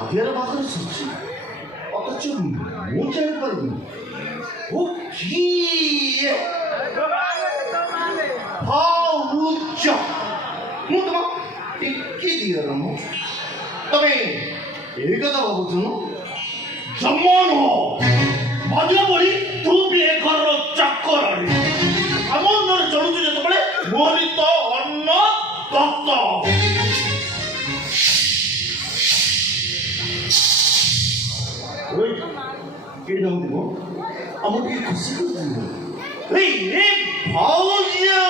아기를 박을 수 있지. 어떻게 모자를 빨리 웃기에 파우쳐 뭐더라 이끼디가 뭐 তবে এই কথা ভাবছো না জন্মনো মজবরি তু বিয়ে কর চক্কর এমন ধরে চলুছে যেতেବେଳେ মোহিত অন্ন তত্ত্ব ওই কে যাও দিব আমাকে খুশি করে দিও এই ভাউজিয়া